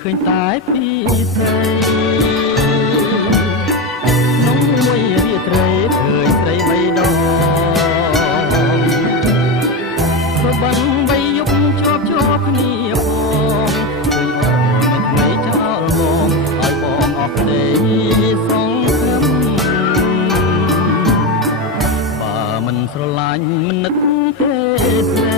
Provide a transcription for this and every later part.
ឃើញតែពីស្រីនំមួយរាត្រីឃើញស្រីបីដងក៏បានបីយប់ជាប់គ្នាបងឃើញបងមិនថ្មីចោលមកឲ្យបងអស់ក្ដីសង្ឃឹមបើមិនស្រឡាញ់មិននឹកទេស្រី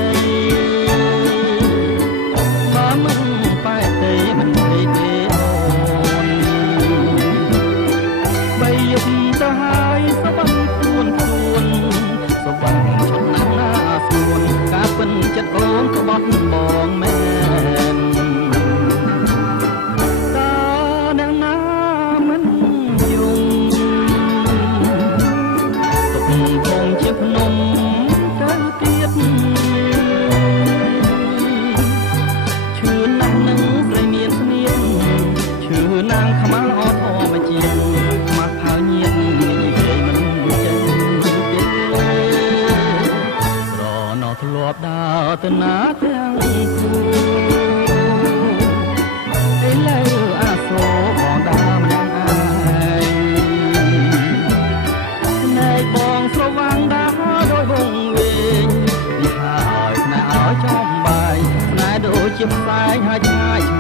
ចិត្តអូនក៏បត់បងមែនតើអ្នកណាមិនយំទុកបងជាភ្នំទៅទៀតឈឺណាស់នឹងស្រីមានស្នៀនឈឺណាស់ខ្មៅអត់អមជាតិខ្មាស់ផៅញៀននិយាយមិនចេញទេរណោធ្លាប់ដើរទៅណាទាំងគូឥឡូវអាសូរបងដើរម្នាក់ឯងស្នេហ៍បងស្រវាំងដើរដោយវងវែងនិយាយឲ្យស្នេហ៍ឲ្យចំបាយស្នេហ៍ដូចជាផ្សែងហើយឆ្ងាយ